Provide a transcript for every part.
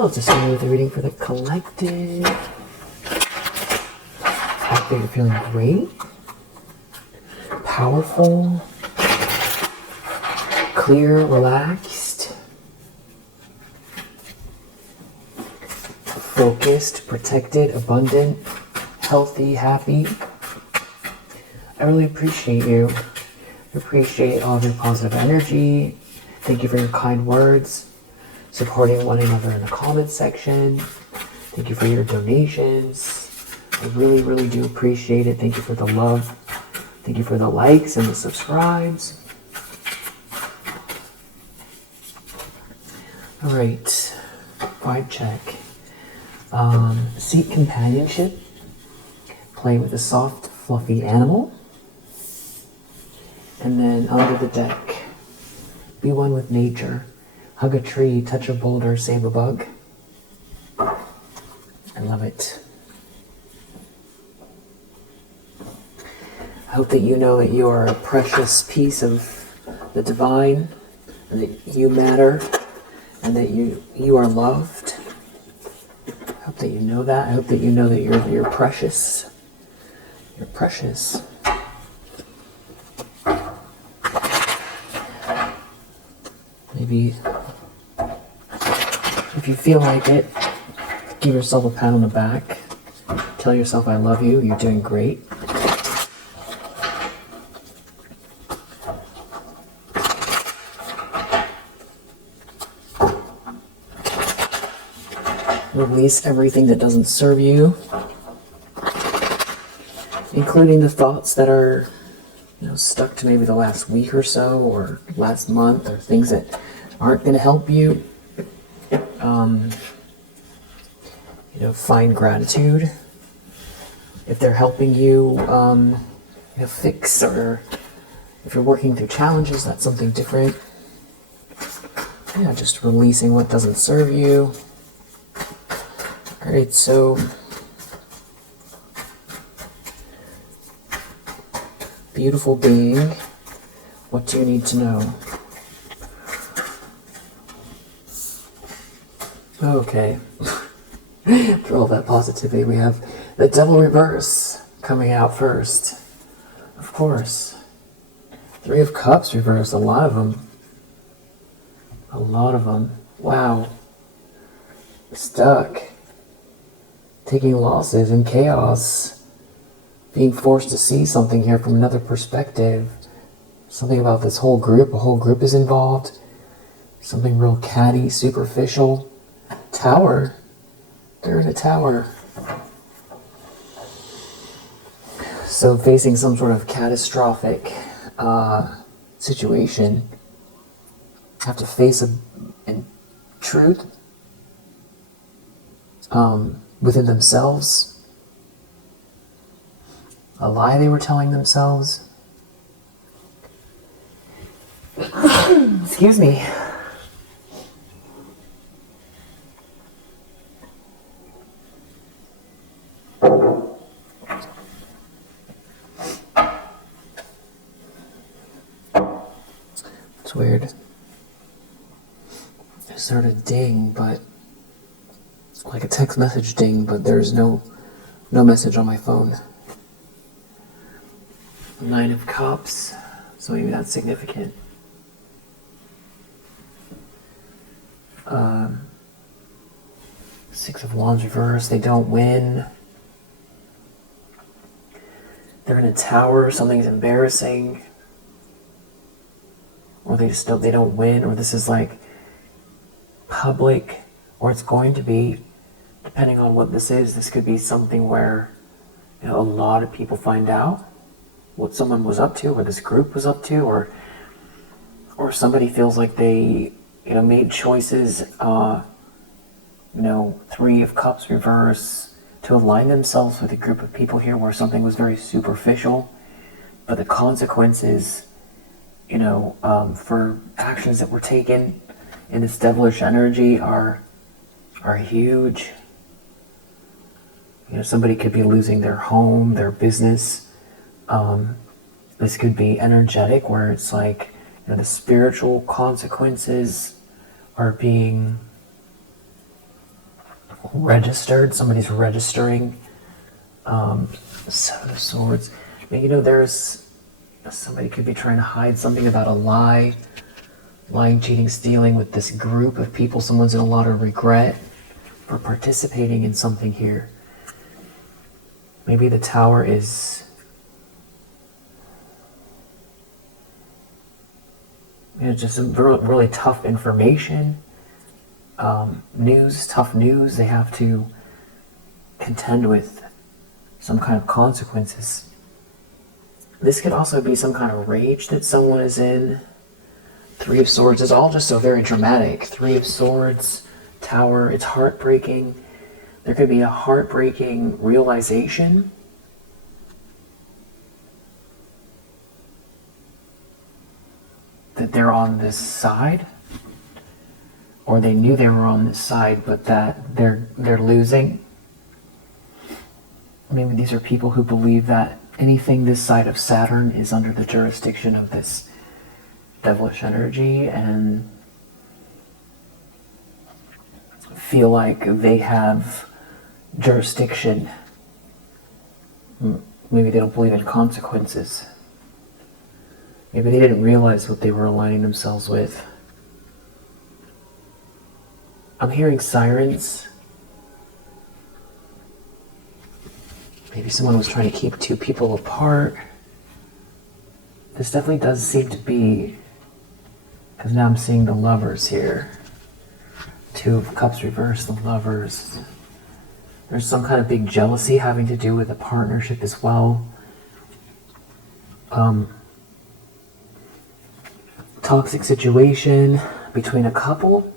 Let's just start with a reading for the collective. I hope that you're feeling great, powerful, clear, relaxed, focused, protected, abundant, healthy, happy. I really appreciate you. I appreciate all of your positive energy. Thank you for your kind words, supporting one another in the comments section. Thank you for your donations. I really, really do appreciate it. Thank you for the love. Thank you for the likes and the subscribes. All right, vibe check. Seek companionship. Play with a soft, fluffy animal. And then under the deck, be one with nature. Hug a tree, touch a boulder, save a bug. I love it. I hope that you know that you are a precious piece of the divine, and that you matter, and that you are loved. I hope that you know that. I hope that you know that you're precious. You're precious. Maybe if you feel like it, give yourself a pat on the back. Tell yourself I love you. You're doing great. Release everything that doesn't serve you, including the thoughts that are, stuck to maybe the last week or so, or last month, or things that aren't going to help you. Find gratitude if they're helping you, fix, or if you're working through challenges, that's something different. Yeah, just releasing what doesn't serve you. All right, so beautiful being, what do you need to know? Okay. For all that positivity, we have the Devil Reverse coming out first. Of course. Three of Cups reverse, a lot of them. A lot of them. Wow. Stuck. Taking losses and chaos. Being forced to see something here from another perspective. Something about this whole group. A whole group is involved. Something real catty, superficial. Tower. They're in a tower. So facing some sort of catastrophic situation. Have to face a truth within themselves. A lie they were telling themselves. Excuse me. It's weird. I just heard a ding, but like a text message ding, but there's no message on my phone. Nine of Cups, so maybe that's significant. Six of Wands reverse, they don't win. They're in a tower, something's embarrassing. Or they don't win, or this is like public, or it's going to be, depending on what this is. This could be something where a lot of people find out what someone was up to, what this group was up to, or somebody feels like they made choices, Three of Cups reverse, to align themselves with a group of people here where something was very superficial, but the consequences for actions that were taken in this devilish energy are huge. Somebody could be losing their home, their business. This could be energetic, where it's like the spiritual consequences are being registered. Somebody's registering. Seven of Swords. I mean, there's somebody could be trying to hide something about a lie. Lying, cheating, stealing with this group of people. Someone's in a lot of regret for participating in something here. Maybe the Tower is... just some really tough information. Tough news. They have to contend with some kind of consequences. This could also be some kind of rage that someone is in. Three of Swords is all just so very dramatic. Three of Swords, Tower, it's heartbreaking. There could be a heartbreaking realization. That they're on this side. Or they knew they were on this side, but that they're losing. Maybe these are people who believe that anything this side of Saturn is under the jurisdiction of this devilish energy and feel like they have jurisdiction. Maybe they don't believe in consequences. Maybe they didn't realize what they were aligning themselves with. I'm hearing sirens. Maybe someone was trying to keep two people apart. This definitely does seem to be, because now I'm seeing the Lovers here. Two of Cups reversed, the Lovers. There's some kind of big jealousy having to do with a partnership as well. Toxic situation between a couple.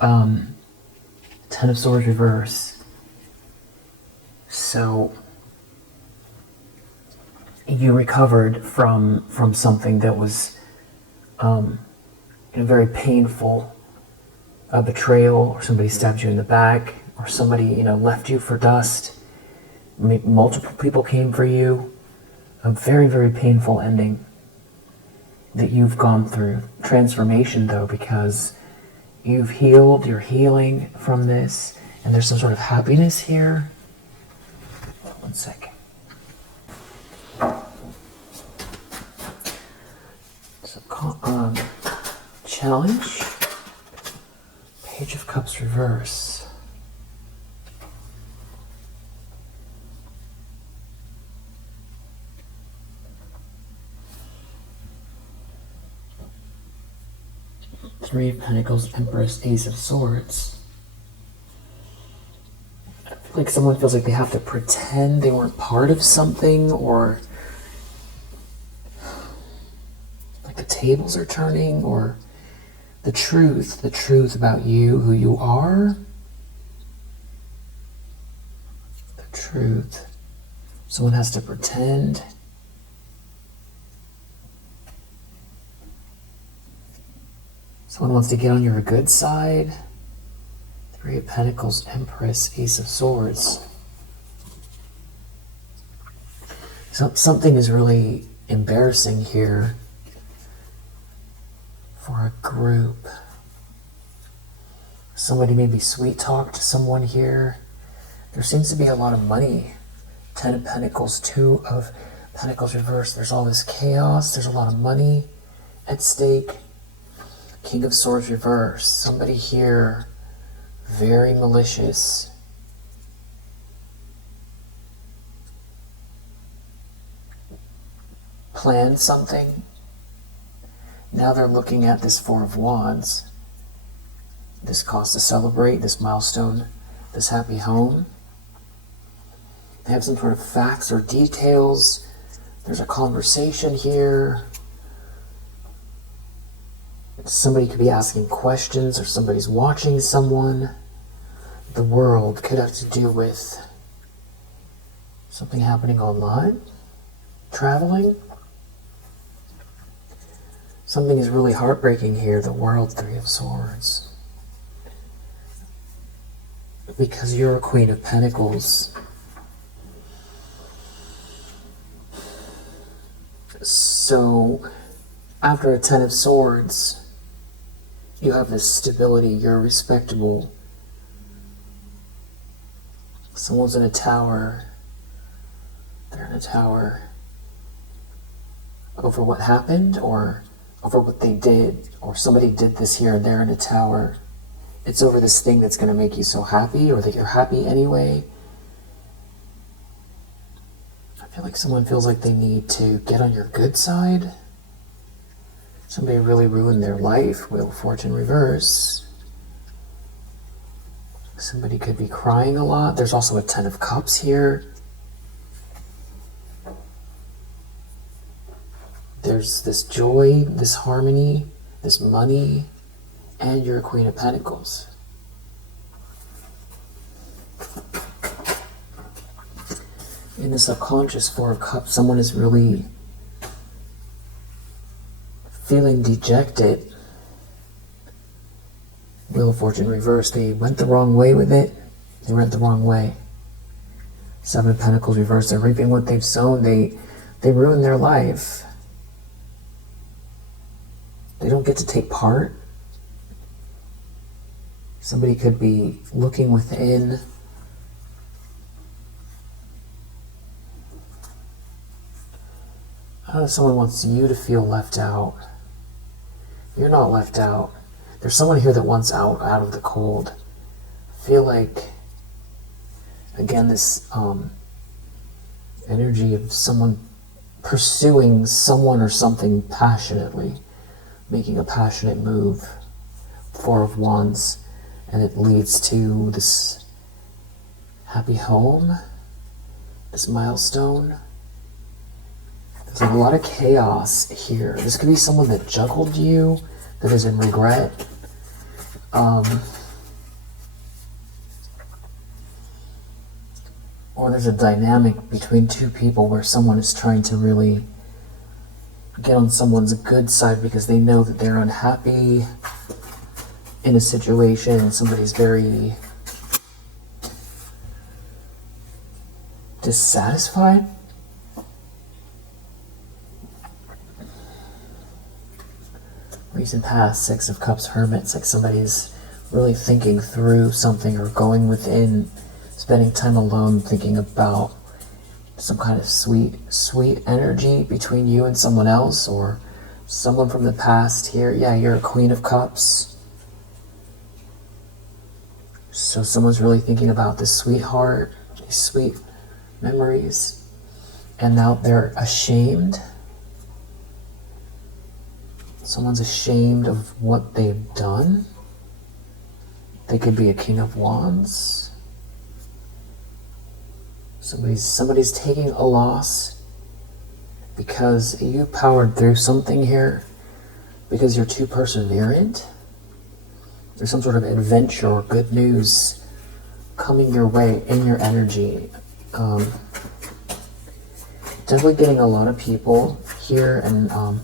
Ten of Swords reverse. So you recovered from something that was very painful, a betrayal, or somebody stabbed you in the back, or somebody left you for dust. Multiple people came for you. A very, very painful ending that you've gone through. Transformation, though, because you've healed, you're healing from this, and there's some sort of happiness here. One second. So, challenge. Page of Cups reverse. Three of Pentacles, Empress, Ace of Swords. I feel like someone feels like they have to pretend they weren't part of something, or like the tables are turning, or the truth about you, who you are. The truth. Someone has to pretend. Someone wants to get on your good side. Three of Pentacles, Empress, Ace of Swords. So something is really embarrassing here for a group. Somebody maybe sweet talked to someone here. There seems to be a lot of money. Ten of Pentacles, Two of Pentacles reversed. There's all this chaos. There's a lot of money at stake. King of Swords reversed. Somebody here very malicious. Planned something. Now they're looking at this Four of Wands. This cause to celebrate, this milestone, this happy home. They have some sort of facts or details. There's a conversation here. Somebody could be asking questions, or somebody's watching someone. The world could have to do with something happening online. Traveling. Something is really heartbreaking here. The world, Three of Swords. Because you're a Queen of Pentacles. So, after a Ten of Swords, you have this stability, you're respectable, Someone's in a tower. They're in a tower over what happened or over what they did, or somebody did this here and they're in a tower. It's over this thing that's going to make you so happy, or that you're happy anyway. I feel like someone feels like they need to get on your good side. Somebody really ruined their life. Wheel of Fortune reverse. Somebody could be crying a lot. There's also a Ten of Cups here. There's this joy, this harmony, this money, and you're a Queen of Pentacles. In the subconscious, Four of Cups, someone is really feeling dejected. Wheel of Fortune reversed. They went the wrong way with it. They went the wrong way. Seven of Pentacles reversed. They're reaping what they've sown. They ruined their life. They don't get to take part. Somebody could be looking within. I don't know if someone wants you to feel left out. You're not left out. There's someone here that wants out of the cold. I feel like, again, this energy of someone pursuing someone or something passionately, making a passionate move. Four of Wands, and it leads to this happy home, this milestone. There's a lot of chaos here. This could be someone that juggled you, that is in regret. Or there's a dynamic between two people where someone is trying to really get on someone's good side because they know that they're unhappy in a situation and somebody's very dissatisfied. Recent past, Six of Cups, Hermit. It's like somebody's really thinking through something or going within, spending time alone thinking about some kind of sweet energy between you and someone else, or someone from the past here. Yeah, you're a Queen of Cups. So someone's really thinking about this sweetheart, these sweet memories, and now they're ashamed. Someone's ashamed of what they've done. They could be a King of Wands. Somebody's taking a loss because you powered through something here, because you're too perseverant. There's some sort of adventure or good news coming your way in your energy. Definitely getting a lot of people here, and I'm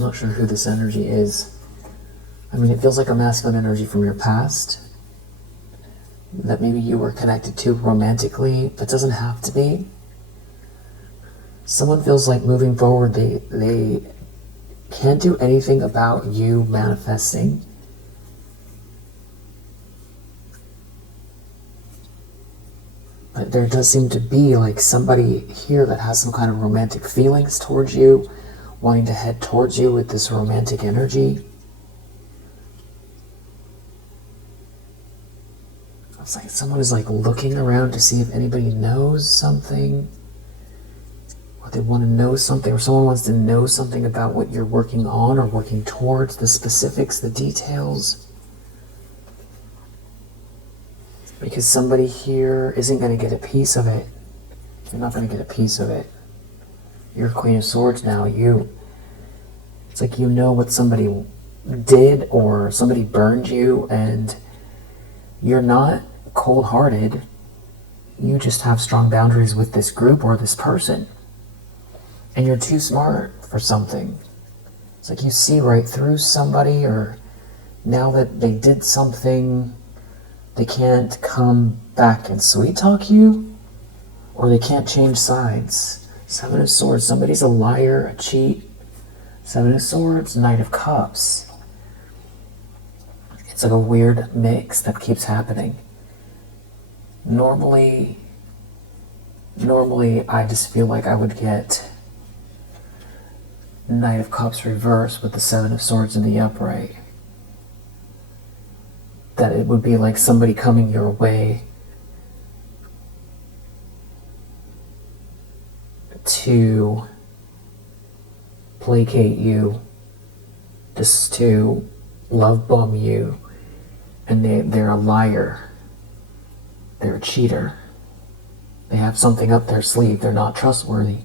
not sure who this energy is. I mean, it feels like a masculine energy from your past that maybe you were connected to romantically, but doesn't have to be. Someone feels like moving forward, they can't do anything about you manifesting. But there does seem to be like somebody here that has some kind of romantic feelings towards you, wanting to head towards you with this romantic energy. It's like someone is like looking around to see if anybody knows something, or they want to know something, or someone wants to know something about what you're working on or working towards, the specifics, the details. Because somebody here isn't going to get a piece of it. You're not going to get a piece of it. You're Queen of Swords now. It's like you know what somebody did, or somebody burned you, and you're not cold-hearted. You just have strong boundaries with this group or this person. And you're too smart for something. It's like you see right through somebody, or now that they did something, they can't come back and sweet talk you, or they can't change sides. Seven of Swords, somebody's a liar, a cheat. Seven of Swords, Knight of Cups. It's like a weird mix that keeps happening. Normally I just feel like I would get Knight of Cups reversed with the Seven of Swords in the upright. That it would be like somebody coming your way to placate you, just to love bomb you, and they're a liar, they're a cheater, they have something up their sleeve, they're not trustworthy.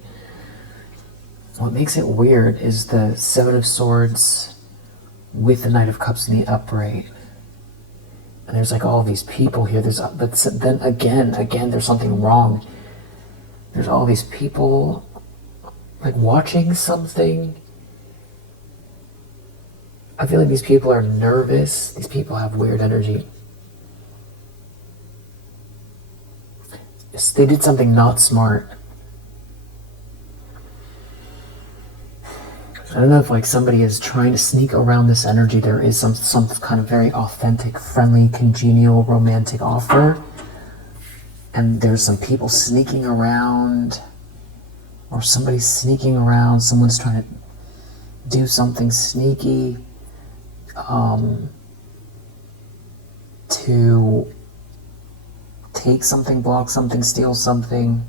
What makes it weird is the Seven of Swords with the Knight of Cups in the upright. And there's like all these people here. But then again, there's something wrong. There's all these people like watching something. I feel like these people are nervous. These people have weird energy. They did something not smart. I don't know if like somebody is trying to sneak around this energy. There is some kind of very authentic, friendly, congenial, romantic offer. And there's some people sneaking around, or somebody's sneaking around. Someone's trying to do something sneaky to take something, block something, steal something.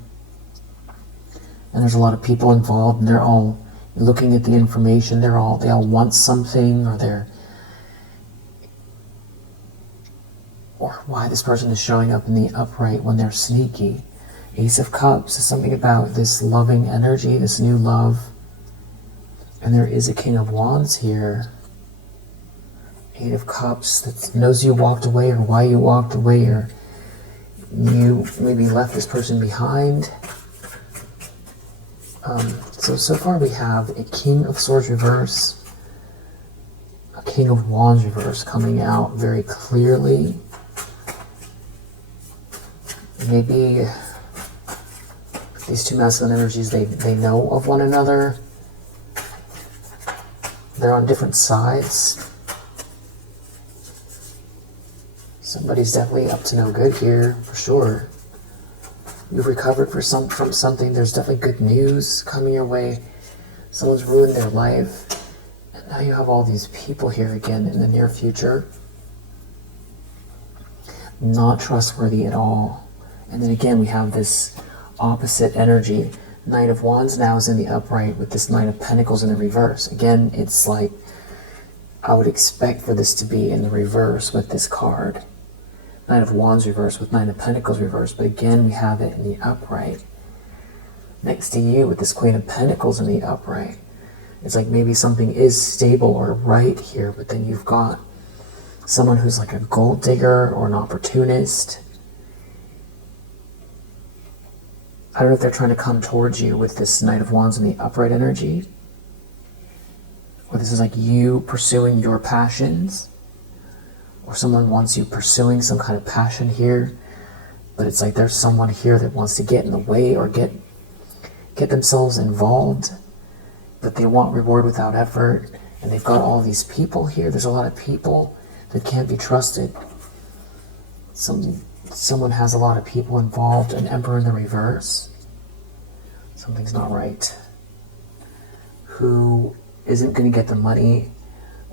And there's a lot of people involved, and they're all looking at the information. They all want something, or why this person is showing up in the upright when they're sneaky. Ace of Cups is something about this loving energy, this new love. And there is a King of Wands here. Eight of Cups that knows you walked away, or why you walked away, or you maybe left this person behind. So far we have a King of Swords reverse, a King of Wands reverse coming out very clearly. Maybe these two masculine energies, they know of one another. They're on different sides. Somebody's definitely up to no good here, for sure. You've recovered from something. There's definitely good news coming your way. Someone's ruined their life. And now you have all these people here again in the near future. Not trustworthy at all. And then again, we have this opposite energy. Knight of Wands now is in the upright with this Knight of Pentacles in the reverse. Again, it's like I would expect for this to be in the reverse with this card. Knight of Wands reverse with Knight of Pentacles reverse, but again we have it in the upright. Next to you with this Queen of Pentacles in the upright. It's like maybe something is stable or right here, but then you've got someone who's like a gold digger or an opportunist. I don't know if they're trying to come towards you with this Knight of Wands in the upright energy, or this is like you pursuing your passions, or someone wants you pursuing some kind of passion here, but it's like there's someone here that wants to get in the way or get themselves involved, but they want reward without effort, and they've got all these people here. There's a lot of people that can't be trusted. Someone has a lot of people involved, an Emperor in the reverse. Something's not right. Who isn't going to get the money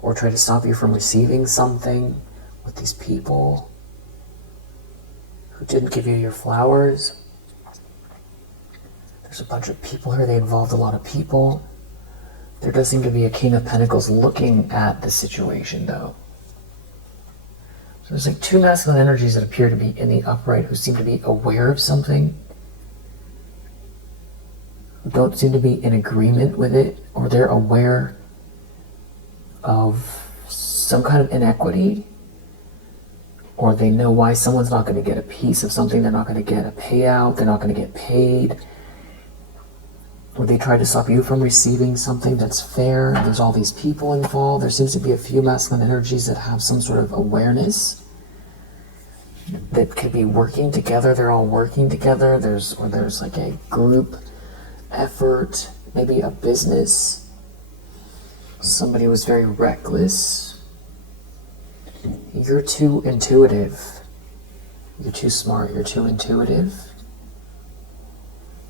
or try to stop you from receiving something with these people who didn't give you your flowers. There's a bunch of people here. They involved a lot of people. There does seem to be a King of Pentacles looking at the situation, though. So there's like two masculine energies that appear to be in the upright who seem to be aware of something, who don't seem to be in agreement with it, or they're aware of some kind of inequity, or they know why someone's not going to get a piece of something, they're not going to get a payout, they're not going to get paid, or they try to stop you from receiving something that's fair. There's all these people involved. There seems to be a few masculine energies that have some sort of awareness that could be working together. They're all working together. There's like a group effort, maybe a business. Somebody was very reckless. You're too intuitive. You're too smart. You're too intuitive.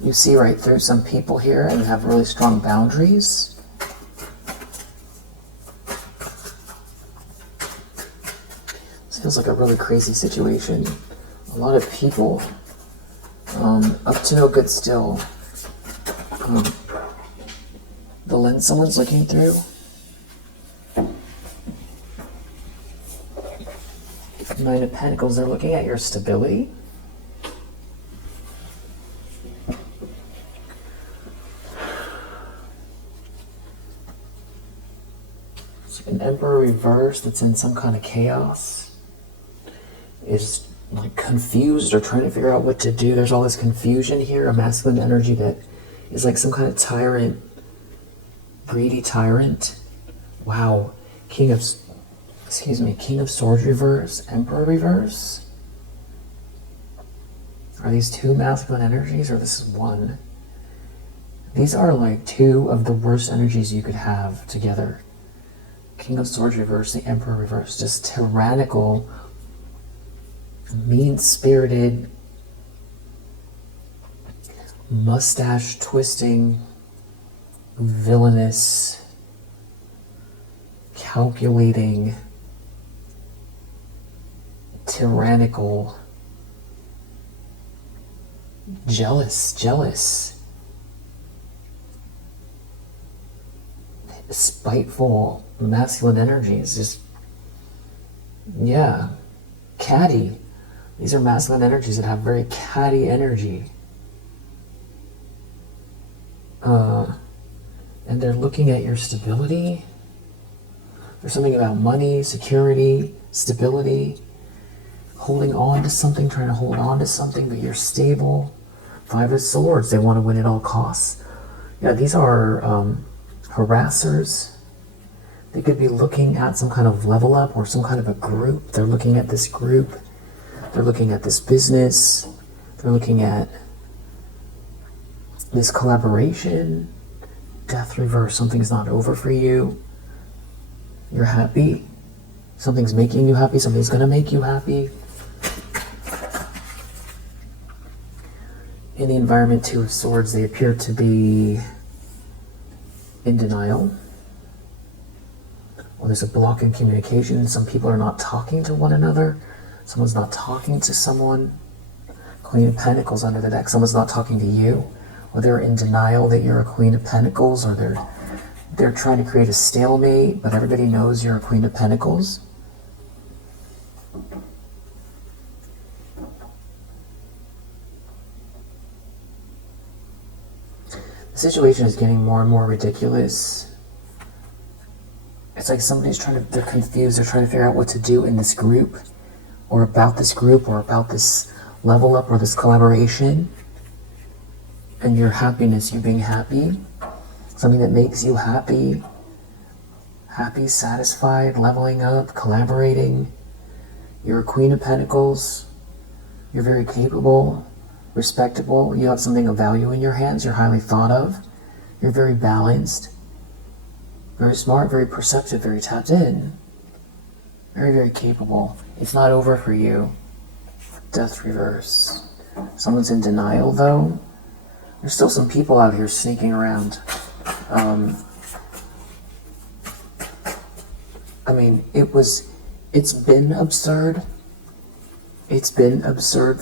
You see right through some people here and have really strong boundaries. This feels like a really crazy situation. A lot of people, up to no good still. The lens someone's looking through. Nine of Pentacles, they're looking at your stability. It's like an Emperor reverse that's in some kind of chaos. Is like confused or trying to figure out what to do. There's all this confusion here, a masculine energy that is like some kind of tyrant, greedy tyrant. Wow. King of Swords reverse, Emperor reverse. Are these two masculine energies or this is one? These are like two of the worst energies you could have together. King of Swords reverse, the Emperor reverse, just tyrannical, mean-spirited, mustache twisting, villainous, calculating, tyrannical, jealous, spiteful, masculine energies. Just, yeah, catty. These are masculine energies that have very catty energy. And they're looking at your stability. There's something about money, security, stability, holding on to something, trying to hold on to something, but you're stable. Five of Swords, they want to win at all costs. Yeah, these are harassers. They could be looking at some kind of level up or some kind of a group. They're looking at this group. They're looking at this business. They're looking at this collaboration. Death reverse, something's not over for you. You're happy. Something's making you happy. Something's going to make you happy. In the environment, Two of Swords, they appear to be in denial. Well, there's a block in communication. Some people are not talking to one another. Someone's not talking to someone. Queen of Pentacles under the deck. Someone's not talking to you. Or they're in denial that you're a Queen of Pentacles, or they're trying to create a stalemate, but everybody knows you're a Queen of Pentacles. The situation is getting more and more ridiculous. It's like somebody's they're confused, they're trying to figure out what to do in this group, or about this group, or about this level up, or this collaboration. And your happiness, you being happy, something that makes you happy, satisfied, leveling up, collaborating. You're a Queen of Pentacles. You're very capable, respectable. You have something of value in your hands. You're highly thought of. You're very balanced, very smart, very perceptive, very tapped in. Very, very capable. It's not over for you. Death reverse. Someone's in denial, though. There's still some people out here sneaking around. I mean, it's been absurd. It's been absurd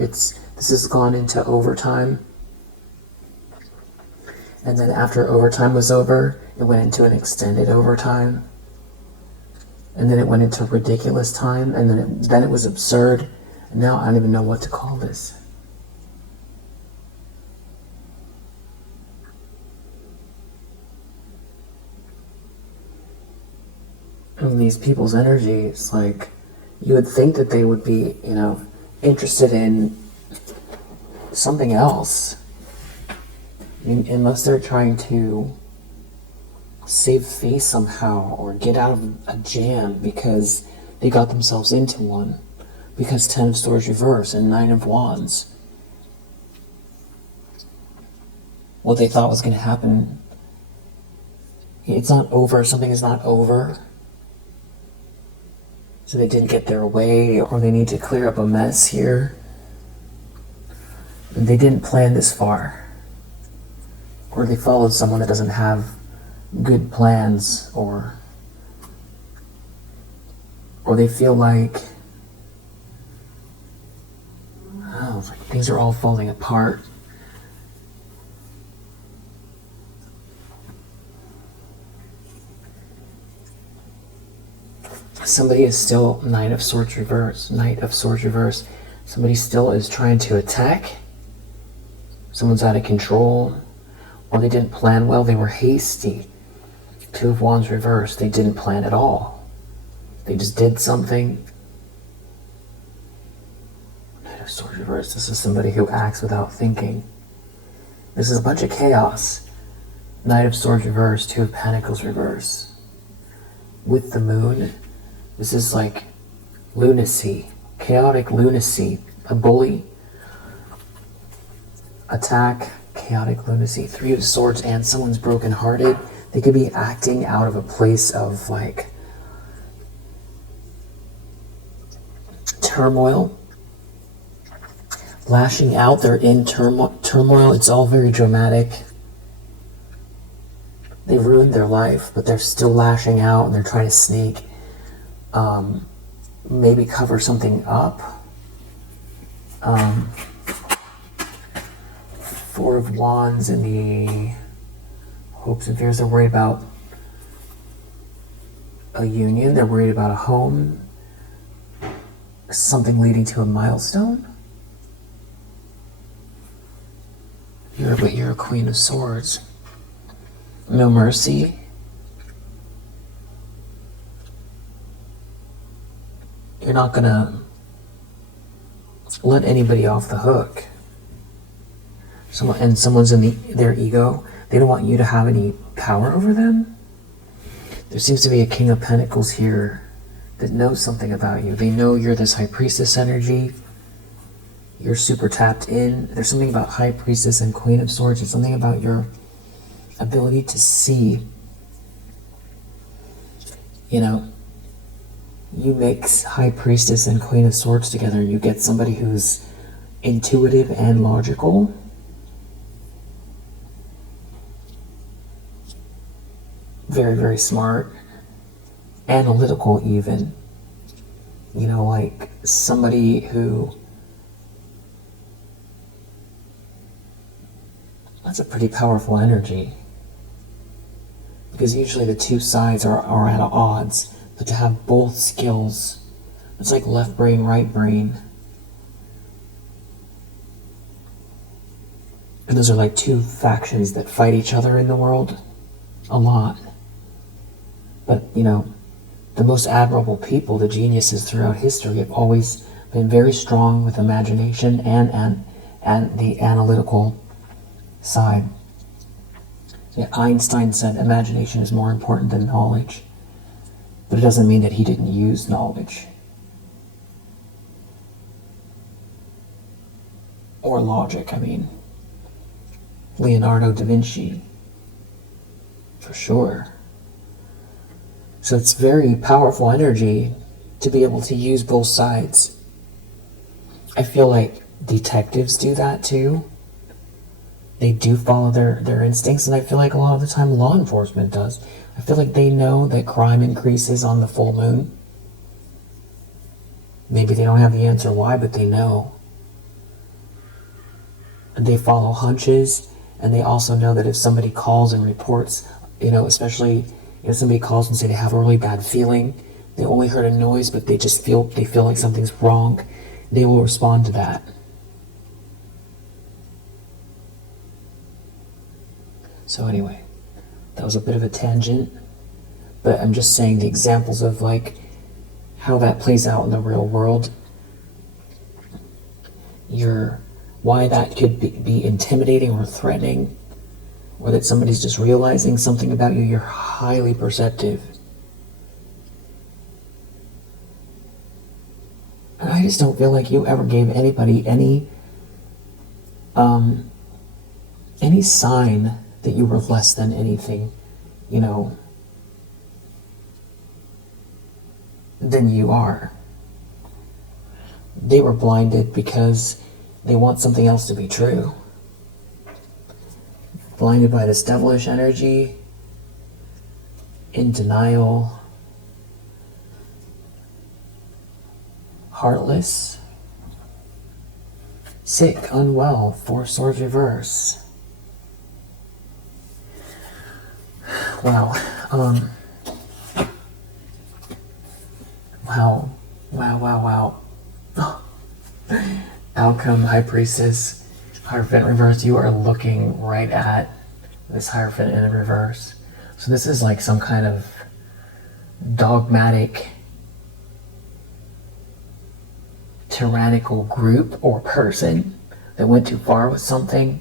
this has gone into overtime. And then after overtime was over, it went into an extended overtime. And then it went into ridiculous time, and then it was absurd. And now I don't even know what to call this. And these people's energy, it's like, you would think that they would be, interested in something else. I mean, unless they're trying to save face somehow, or get out of a jam because they got themselves into one. Because 10 of Swords reverse and 9 of Wands. what they thought was going to happen. It's not over. Something is not over. So they didn't get their way, or they need to clear up a mess here. And they didn't plan this far. Or they followed someone that doesn't have good plans, or they feel like, oh, like things are all falling apart. Somebody is still Knight of Swords reverse. Somebody still is trying to attack. Someone's out of control, or they didn't plan well. They were hasty. Two of Wands reverse. They didn't plan at all. They just did something. Knight of Swords reverse. This is somebody who acts without thinking. This is a bunch of chaos. Knight of Swords reverse. Two of Pentacles reverse. With the moon. This is like lunacy, chaotic lunacy, a bully, attack, chaotic lunacy, Three of Swords, and someone's brokenhearted. They could be acting out of a place of like turmoil, lashing out. They're in turmoil. It's all very dramatic. They ruined their life, but they're still lashing out, and they're trying to sneak. Maybe cover something up. Four of Wands in the hopes and fears. They're worried about a union. They're worried about a home. Something leading to a milestone. But you're a Queen of Swords. No mercy. You're not gonna let anybody off the hook. Someone's in their ego. They don't want you to have any power over them. There seems to be a King of Pentacles here that knows something about you. They know you're this High Priestess energy. You're super tapped in. There's something about High Priestess and Queen of Swords. It's something about your ability to see. You know, you mix High Priestess and Queen of Swords together, you get somebody who's intuitive and logical. Very, very smart. Analytical even. You know, like somebody who... That's a pretty powerful energy. Because usually the two sides are at odds. But to have both skills, it's like left brain, right brain. And those are like two factions that fight each other in the world a lot. But, you know, the most admirable people, the geniuses throughout history, have always been very strong with imagination and the analytical side. Yeah, Einstein said imagination is more important than knowledge. But it doesn't mean that he didn't use knowledge. Or logic, I mean. Leonardo da Vinci. For sure. So it's very powerful energy to be able to use both sides. I feel like detectives do that too. They do follow their instincts, and I feel like a lot of the time law enforcement does. I feel like they know that crime increases on the full moon. Maybe they don't have the answer why, but they know. And they follow hunches, and they also know that if somebody calls and reports, you know, especially if somebody calls and say they have a really bad feeling, they only heard a noise, but they feel like something's wrong, they will respond to that. So anyway, that was a bit of a tangent, but I'm just saying the examples of like how that plays out in the real world. Why that could be intimidating or threatening, or that somebody's just realizing something about you. You're highly perceptive. And I just don't feel like you ever gave anybody any any sign that you were less than anything, you know, than you are. They were blinded because they want something else to be true. Blinded by this devilish energy, in denial, heartless, sick, unwell, 4 swords reverse. Wow. Wow. Outcome, High Priestess, Hierophant reverse. You are looking right at this Hierophant in reverse. So this is like some kind of dogmatic, tyrannical group or person that went too far with something.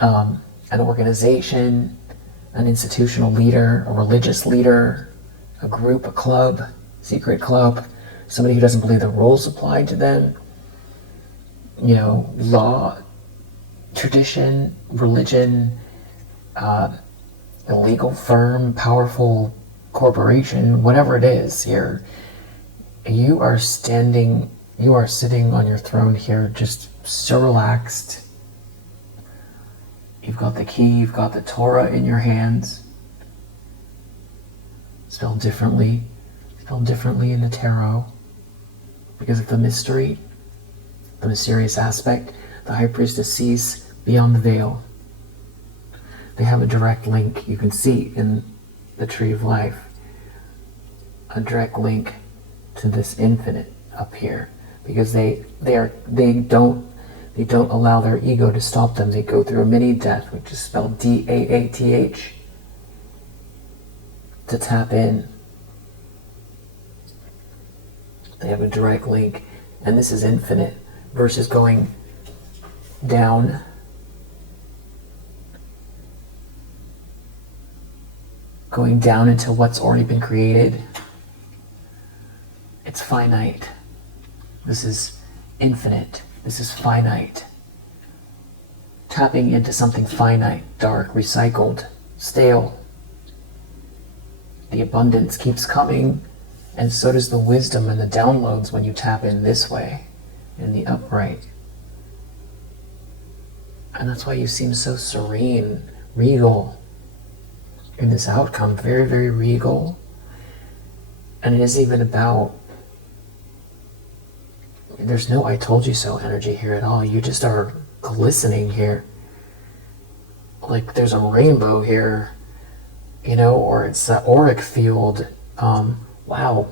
An organization, an institutional leader, a religious leader, a group, a club, secret club, somebody who doesn't believe the rules apply to them, you know, law, tradition, religion, illegal firm, powerful corporation, whatever it is here. You are sitting on your throne here, just so relaxed. You've got the key, you've got the Torah in your hands. Spelled differently in the tarot because of the mystery, the mysterious aspect. The High Priestess sees beyond the veil. They have a direct link, you can see in the Tree of Life, a direct link to this infinite up here, because they don't allow their ego to stop them. They go through a mini death, which is spelled D-A-A-T-H, to tap in. They have a direct link, and this is infinite versus going down. Going down into what's already been created. It's finite. This is infinite. This is finite. Tapping into something finite, dark, recycled, stale. The abundance keeps coming, and so does the wisdom and the downloads when you tap in this way, in the upright. And that's why you seem so serene, regal in this outcome. Very, very regal. And it isn't even about, there's no I told you so energy here at all. You just are glistening here. Like there's a rainbow here, you know, or it's that auric field. Wow.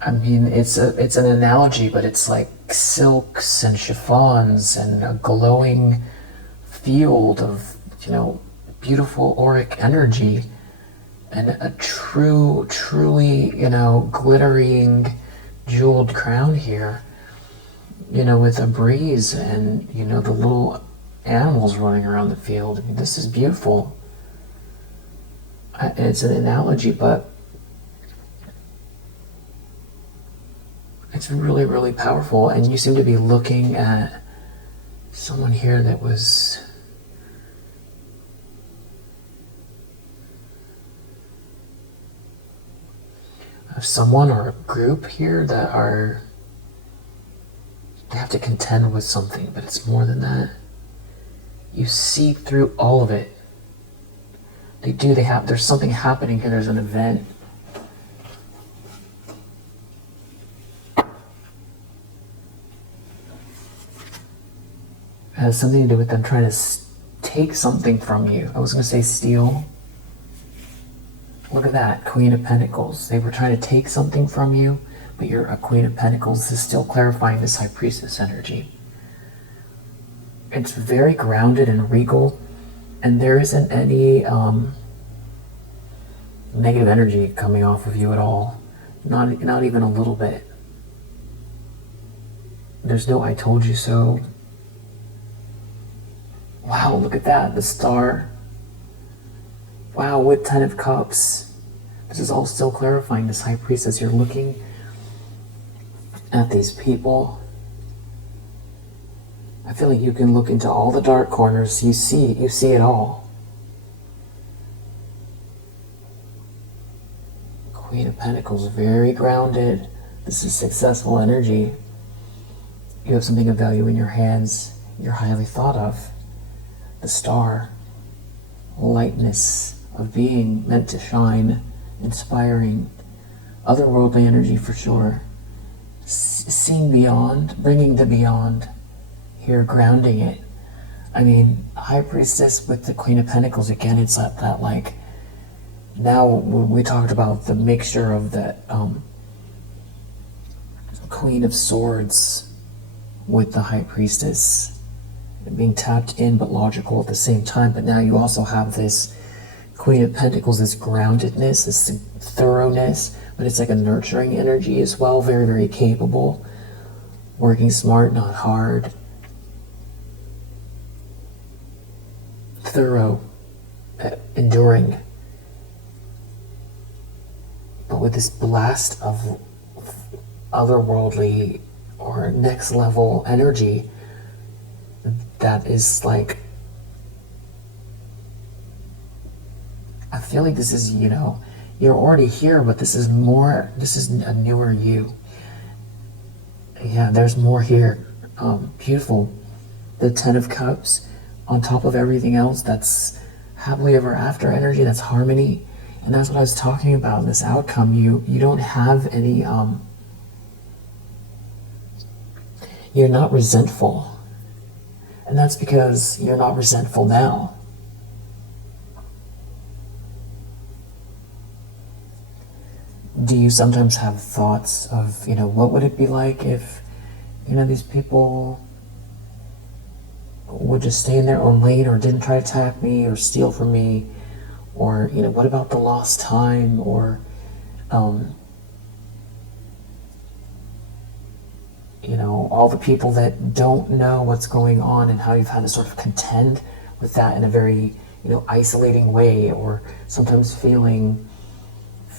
I mean, it's an analogy, but it's like silks and chiffons and a glowing field of, you know, beautiful auric energy, and a truly, you know, glittering, jeweled crown here, you know, with a breeze and, you know, the little animals running around the field. I mean, this is beautiful. It's an analogy, but it's really, really powerful. And you seem to be looking at someone here that was someone or a group here that they have to contend with something, but it's more than that. You see through all of it. There's something happening here, there's an event. It has something to do with them trying to take something from you. I was going to say steal. Look at that, Queen of Pentacles. They were trying to take something from you, but you're a Queen of Pentacles. This is still clarifying this High Priestess energy. It's very grounded and regal, and there isn't any negative energy coming off of you at all. Not even a little bit. There's no I told you so. Wow, look at that, the star. Wow, with 10 of Cups. This is all still clarifying this High Priestess. You're looking at these people I feel like you can look into all the dark corners. You see it all. Queen of Pentacles, very grounded. This is successful energy. You have something of value in your hands. You're highly thought of. The Star, lightness of being, meant to shine, inspiring, otherworldly energy for sure. Seeing beyond, bringing the beyond, here grounding it. I mean, High Priestess with the Queen of Pentacles, again, it's that like, now we talked about the mixture of that Queen of Swords with the High Priestess, being tapped in but logical at the same time. But now you also have this Queen of Pentacles, this groundedness, this thoroughness, but it's like a nurturing energy as well. Very, very capable, working smart, not hard, thorough, enduring, but with this blast of otherworldly or next level energy that is like, I feel like this is, you're already here, but this is a newer you. Yeah, there's more here. Beautiful. The Ten of Cups on top of everything else, that's happily ever after energy, that's harmony. And that's what I was talking about, this outcome. You don't have any, you're not resentful. And that's because you're not resentful now. Do you sometimes have thoughts of, what would it be like if, these people would just stay in their own lane or didn't try to attack me or steal from me? Or, what about the lost time? Or, all the people that don't know what's going on and how you've had to sort of contend with that in a very, isolating way, or sometimes feeling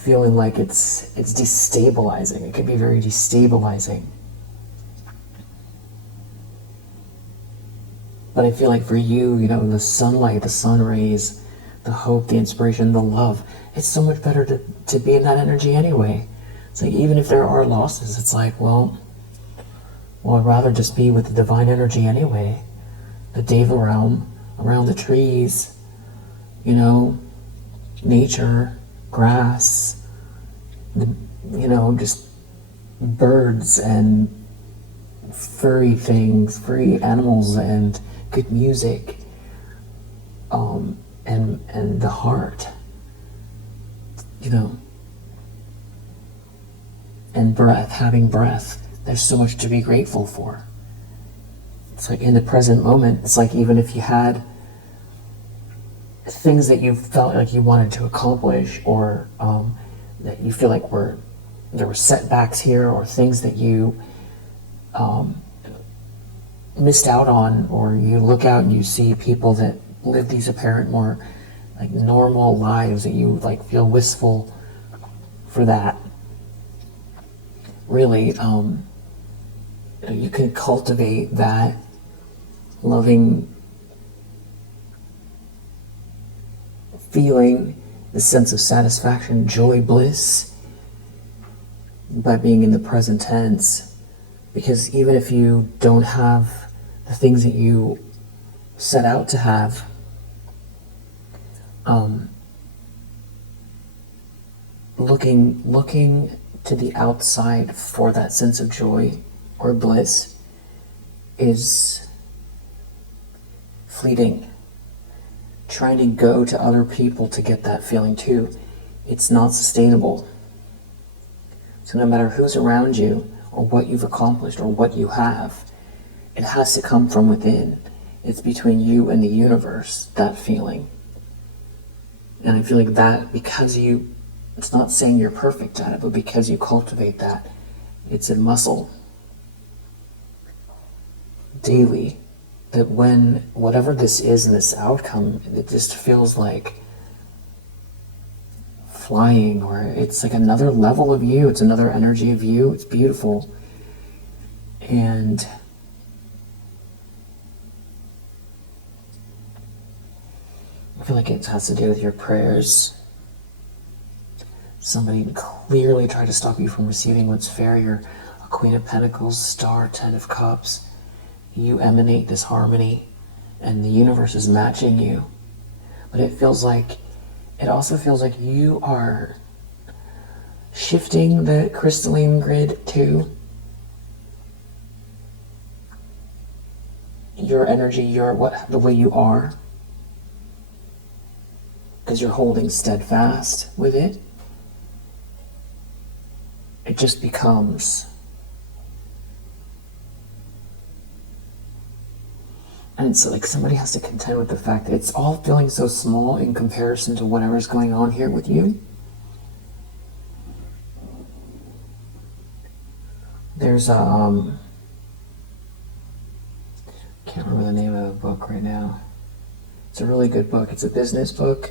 like it's destabilizing. It could be very destabilizing. But I feel like for you, the sunlight, the sun rays, the hope, the inspiration, the love, it's so much better to be in that energy anyway. It's like, even if there are losses, it's like, well, I'd rather just be with the divine energy anyway. The Deva realm, around the trees, nature, grass, just birds and furry things, furry animals, and good music, and the heart, and breath, having breath. There's so much to be grateful for. It's like in the present moment, it's like even if you had things that you felt like you wanted to accomplish, or that you feel like there were setbacks here, or things that you missed out on, or you look out and you see people that live these apparent more like normal lives that you like feel wistful for that. Really, you can cultivate that loving feeling, the sense of satisfaction, joy, bliss, by being in the present tense. Because even if you don't have the things that you set out to have, looking to the outside for that sense of joy or bliss is fleeting. Trying to go to other people to get that feeling too, it's not sustainable. So no matter who's around you, or what you've accomplished, or what you have, it has to come from within. It's between you and the universe, that feeling. And I feel like that, because it's not saying you're perfect at it, but because you cultivate that, it's a muscle daily, that when whatever this is in this outcome, it just feels like flying, or it's like another level of you, it's another energy of you. It's beautiful. And I feel like it has to do with your prayers. Somebody clearly tried to stop you from receiving what's fair. You're a Queen of Pentacles, Star, Ten of Cups. You emanate this harmony, and the universe is matching you. But it also feels like you are shifting the crystalline grid to your energy, the way you are, because you're holding steadfast with it. It just becomes, and it's like somebody has to contend with the fact that it's all feeling so small in comparison to whatever's going on here with you. There's a can't remember the name of the book right now. It's a really good book. It's a business book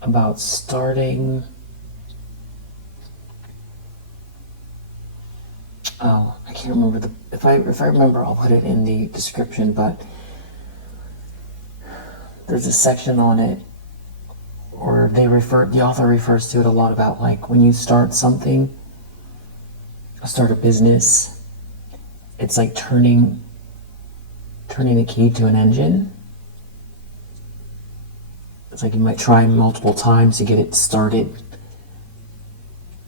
about starting. Oh, I can't remember if I remember, I'll put it in the description. But there's a section on it, or the author refers to it a lot about like when you start something, start a business. It's like turning the key to an engine. It's like you might try multiple times to get it started.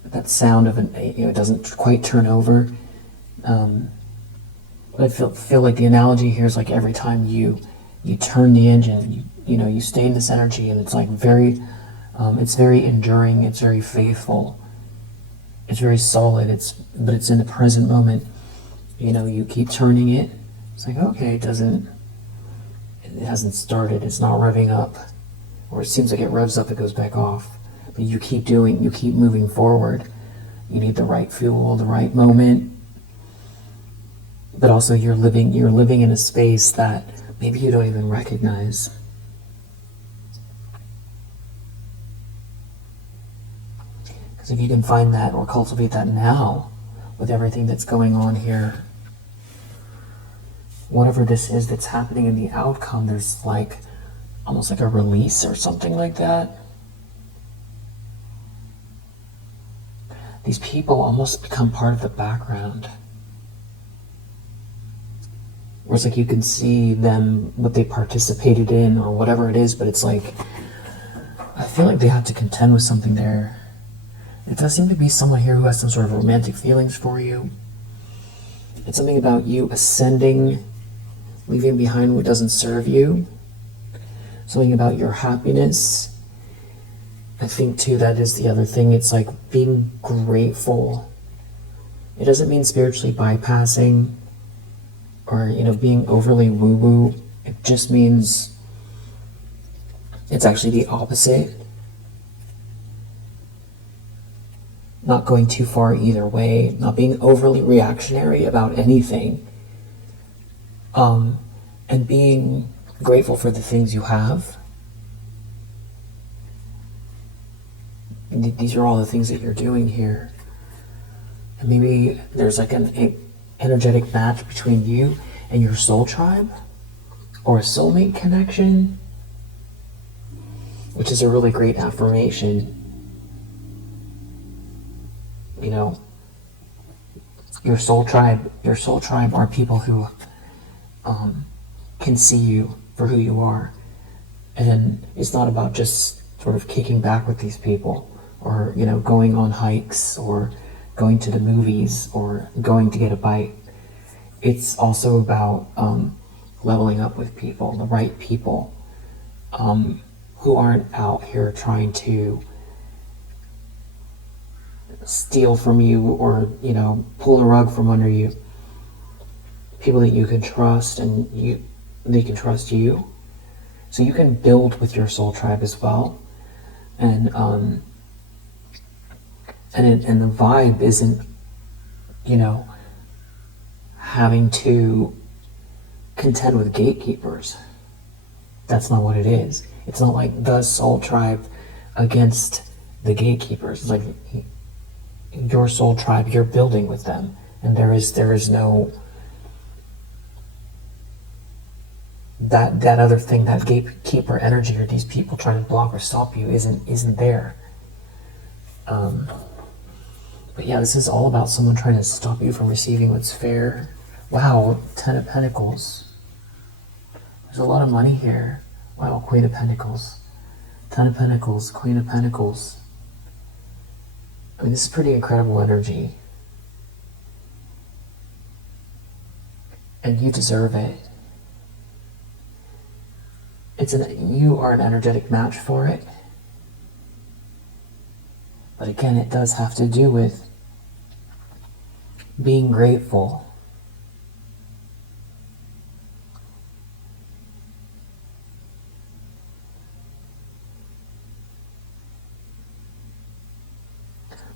That sound of it doesn't quite turn over. But I feel like the analogy here is like every time you turn the engine, you stay in this energy, and it's like it's very enduring. It's very faithful. It's very solid. But it's in the present moment. You keep turning it. It's like, okay, it hasn't started. It's not revving up. Or it seems like it revs up, it goes back off. But you keep moving forward. You need the right fuel, the right moment. But also you're living in a space that maybe you don't even recognize. Because if you can find that or cultivate that now, with everything that's going on here, whatever this is that's happening in the outcome, there's like almost like a release or something like that. These people almost become part of the background. Where it's like you can see them, what they participated in or whatever it is, but it's like, I feel like they have to contend with something there. It does seem to be someone here who has some sort of romantic feelings for you. It's something about you ascending, leaving behind what doesn't serve you. Something about your happiness. I think too that is the other thing. It's like being grateful. It doesn't mean spiritually bypassing or being overly woo-woo. It just means it's actually the opposite. Not going too far either way, not being overly reactionary about anything, and being grateful for the things you have. These are all the things that you're doing here. And maybe there's like an energetic match between you and your soul tribe, or a soulmate connection, which is a really great affirmation. Your soul tribe are people who can see you for who you are. And it's not about just sort of kicking back with these people, or going on hikes, or going to the movies, or going to get a bite. It's also about leveling up with people, the right people, who aren't out here trying to steal from you or pull the rug from under you. People that you can trust, and they can trust you, so you can build with your soul tribe as well. And the vibe isn't having to contend with gatekeepers. That's not what it is. It's not like the soul tribe against the gatekeepers. It's like your soul tribe, you're building with them, and there is no that other thing, that gatekeeper energy, or these people trying to block or stop you isn't there. But yeah, this is all about someone trying to stop you from receiving what's fair. Wow, 10 of Pentacles. There's a lot of money here. Wow, Queen of Pentacles. 10 of Pentacles, Queen of Pentacles. I mean, this is pretty incredible energy. And you deserve it. You are an energetic match for it. But again, it does have to do with being grateful.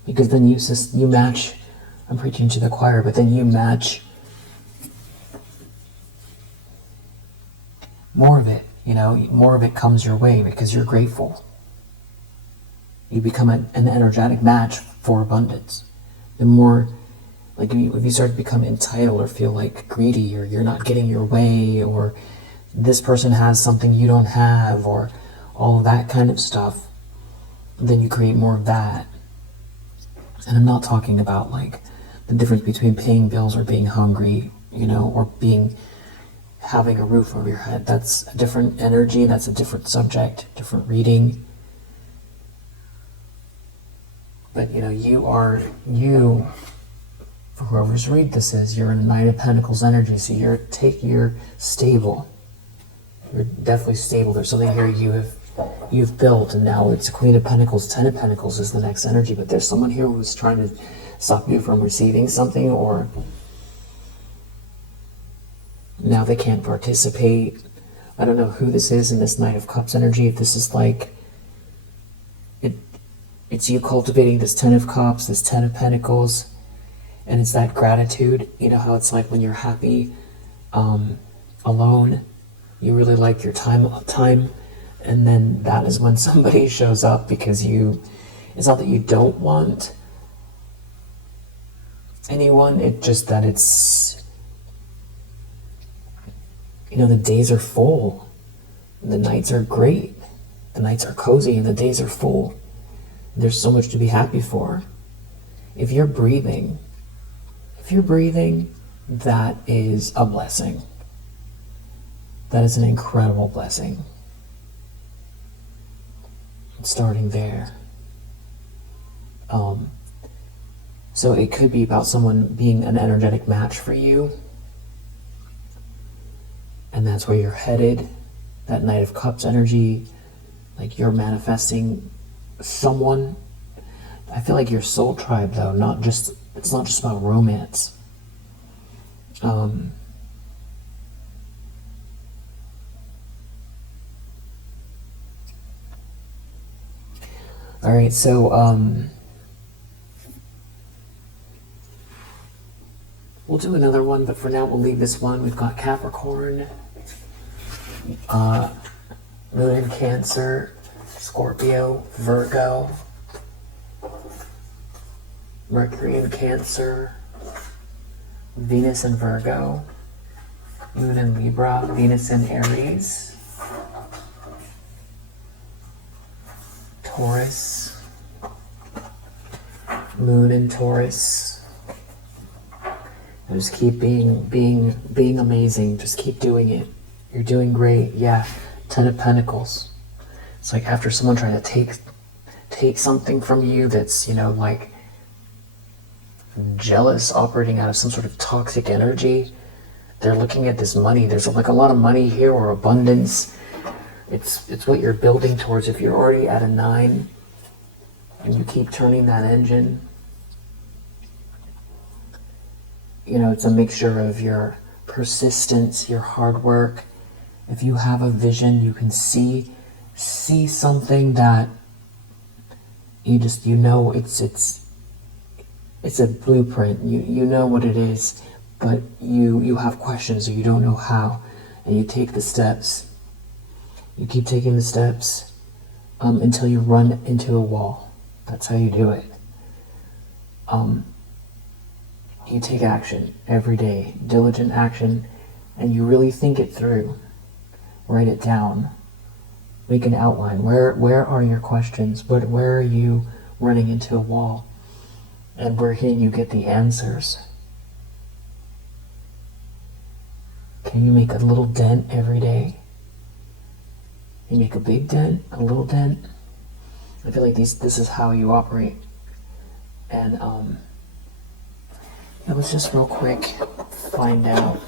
Because then you match, I'm preaching to the choir, but then you match more of it, more of it comes your way because you're grateful. You become an energetic match for abundance. The more, like if you start to become entitled or feel like greedy, or you're not getting your way, or this person has something you don't have, or all of that kind of stuff, then you create more of that. And I'm not talking about like the difference between paying bills or being hungry, or having a roof over your head. That's a different energy, that's a different subject, different reading. But you, for whoever's read this is, you're in a Knight of Pentacles energy, so you're stable. You're definitely stable. There's something here you've built, and now it's a Queen of Pentacles. 10 of Pentacles is the next energy, but there's someone here who's trying to stop you from receiving something, or now they can't participate. I don't know who this is in this Knight of Cups energy. If this is like, it's you cultivating this 10 of Cups, this 10 of Pentacles, and it's that gratitude. You know how it's like when you're happy alone, you really like your time, and then that is when somebody shows up, because it's not that you don't want anyone, it's just that the days are full, the nights are great, the nights are cozy, and the days are full. There's so much to be happy for. If you're breathing, that is a blessing. That is an incredible blessing. Starting there. So it could be about someone being an energetic match for you, and that's where you're headed. That Knight of Cups energy, like you're manifesting someone. I feel like your soul tribe, though, it's not just about romance. All right, so we'll do another one, but for now we'll leave this one. We've got Capricorn, Moon in Cancer, Scorpio, Virgo, Mercury in Cancer, Venus in Virgo, Moon in Libra, Venus in Aries, Taurus, Moon in Taurus. Just keep being amazing. Just keep doing it. You're doing great. Yeah, 10 of Pentacles. It's like after someone trying to take something from you that's, like jealous, operating out of some sort of toxic energy. They're looking at this money. There's like a lot of money here, or abundance. It's what you're building towards. If you're already at a 9 and you keep turning that engine, it's a mixture of your persistence, your hard work. If you have a vision, you can see something that it's a blueprint. You know what it is, but you have questions, or you don't know how, and you take the steps. You keep taking the steps until you run into a wall. That's how you do it. You take action every day, diligent action, and you really think it through. Write it down. Make an outline. Where are your questions? Where are you running into a wall? And where can you get the answers? Can you make a little dent every day? You make a big dent, a little dent. I feel like this is how you operate. And let's just real quick find out.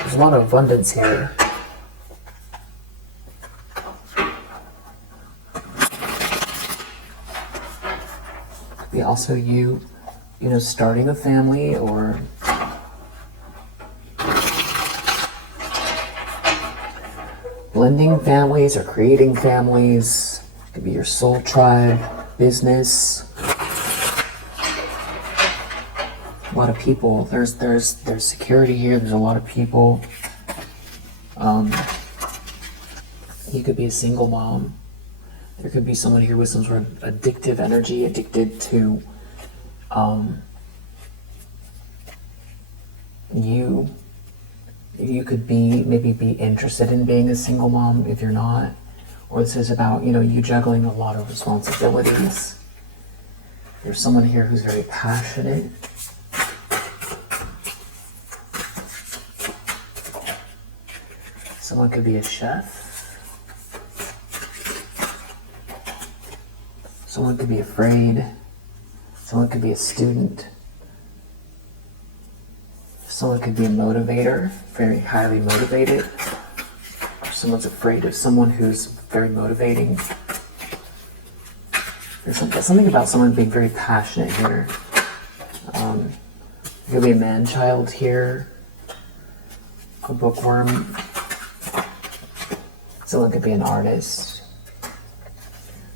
There's a lot of abundance here. Be also you know, starting a family or blending families or creating families. It could be your soul tribe, business. A lot of people. There's security here. There's a lot of people. You could be a single mom. There could be someone here with some sort of addictive energy, addicted to you could maybe be interested in being a single mom if you're not. Or this is about, you know, you juggling a lot of responsibilities. There's someone here who's very passionate. Someone could be a chef. Someone could be afraid. Someone could be a student. Someone could be a motivator, very highly motivated. Someone's afraid of someone who's very motivating. There's something about someone being very passionate here. There could be a man-child here, a bookworm. Someone could be an artist.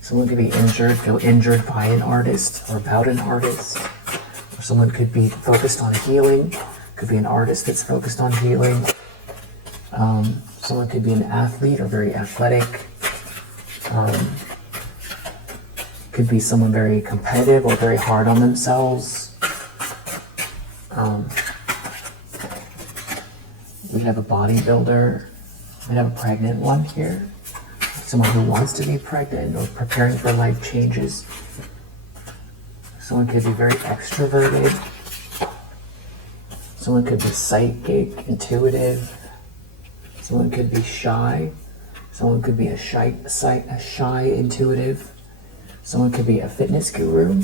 Someone could be injured, feel injured by an artist or about an artist. Or someone could be focused on healing. Could be an artist that's focused on healing. Someone could be an athlete or very athletic. Could be someone very competitive or very hard on themselves. We have a bodybuilder. We have a pregnant one here. Someone who wants to be pregnant or preparing for life changes. Someone could be very extroverted. Someone could be psychic, intuitive. Someone could be shy. Someone could be a shy intuitive. Someone could be a fitness guru.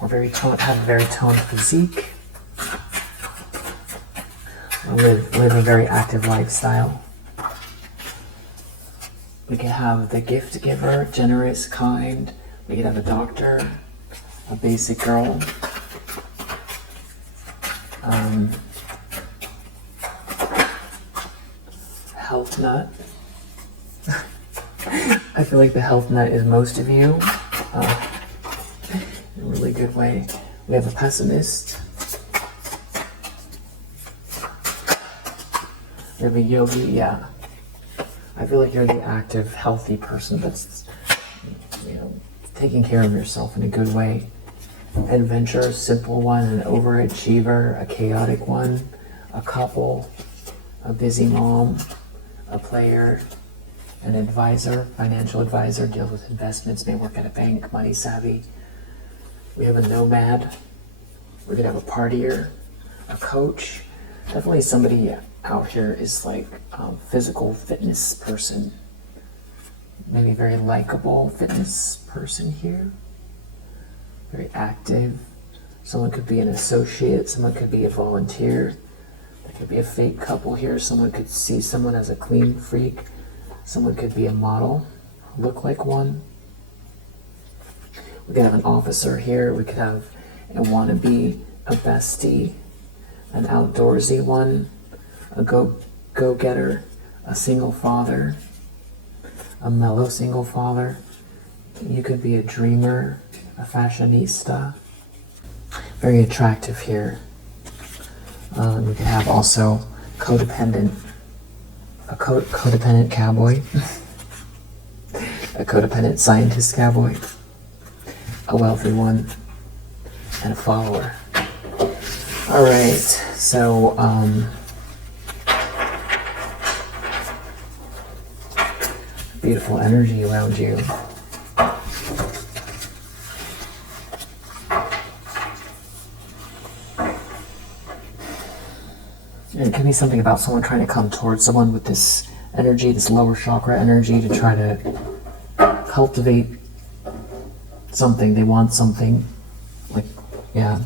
Or have a very toned physique. Or live a very active lifestyle. We could have the gift giver, generous, kind. We could have a doctor, a basic girl. Health nut. I feel like the health nut is most of you. In a really good way. We have a pessimist. We have a yogi, yeah. I feel like you're the active, healthy person that's, you know, taking care of yourself in a good way. Adventurous, simple one, an overachiever, a chaotic one, a couple, a busy mom, a player, an advisor, financial advisor, deals with investments, may work at a bank, money savvy. We have a nomad. We could have a partier, a coach. Definitely somebody out here is like a physical fitness person. Maybe very likable fitness person here. Very active. Someone could be an associate. Someone could be a volunteer. There could be a fake couple here. Someone could see someone as a clean freak. Someone could be a model, look like one. We could have an officer here. We could have a wannabe, a bestie, an outdoorsy one, a go-getter, a single father, a mellow single father. You could be a dreamer, a fashionista. Very attractive here. We could have also codependent, a codependent cowboy, a codependent scientist cowboy, a wealthy one, and a follower. All right, so beautiful energy around you. And it could be something about someone trying to come towards someone with this energy, this lower chakra energy, to try to cultivate something. They want something. Like, yeah.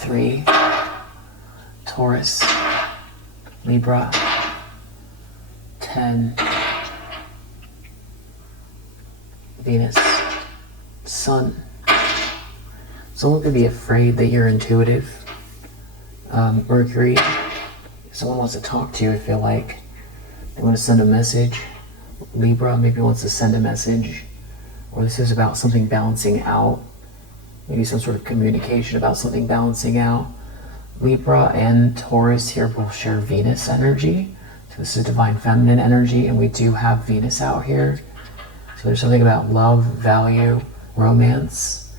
3, Taurus, Libra, 10, Venus, Sun. Someone could be afraid that you're intuitive. Mercury, someone wants to talk to you, I feel like. They want to send a message. Libra maybe wants to send a message. Or this is about something balancing out. Maybe some sort of communication about something balancing out. Libra and Taurus here both share Venus energy. So this is divine feminine energy, and we do have Venus out here. So there's something about love, value, romance.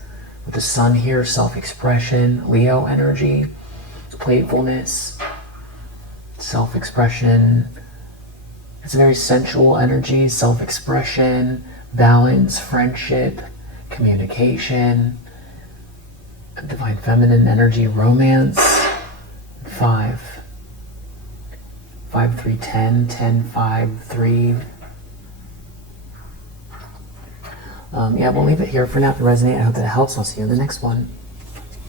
With the Sun here, self-expression, Leo energy, playfulness, self-expression. It's a very sensual energy, self-expression, balance, friendship, communication, divine feminine energy, romance. 5, 3, 10, 10, 5, 3. Yeah, we'll leave it here for now to resonate. I hope that it helps. I'll see you in the next one.